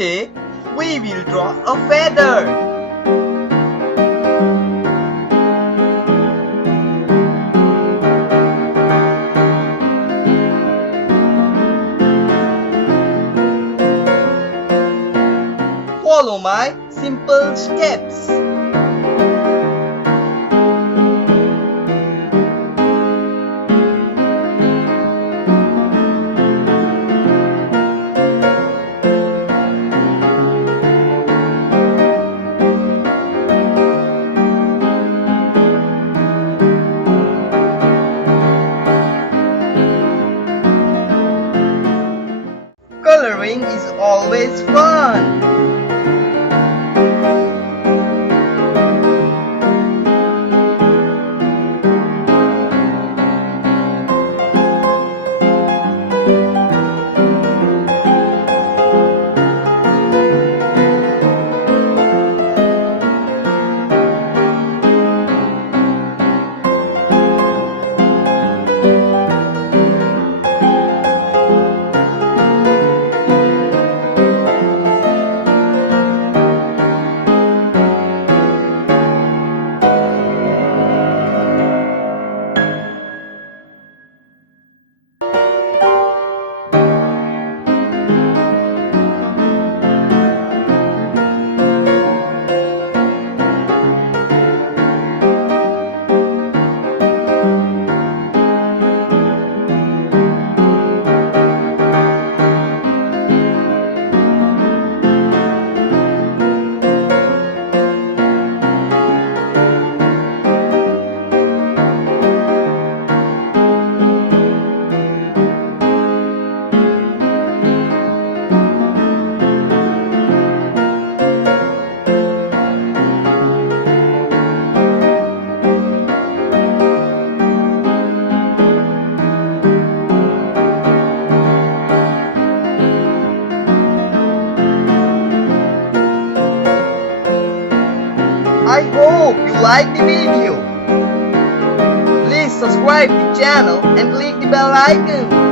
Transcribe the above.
Today, we will draw a feather. Follow my simple steps. Coloring is always fun. I hope you like the video. Please subscribe the channel and click the bell icon.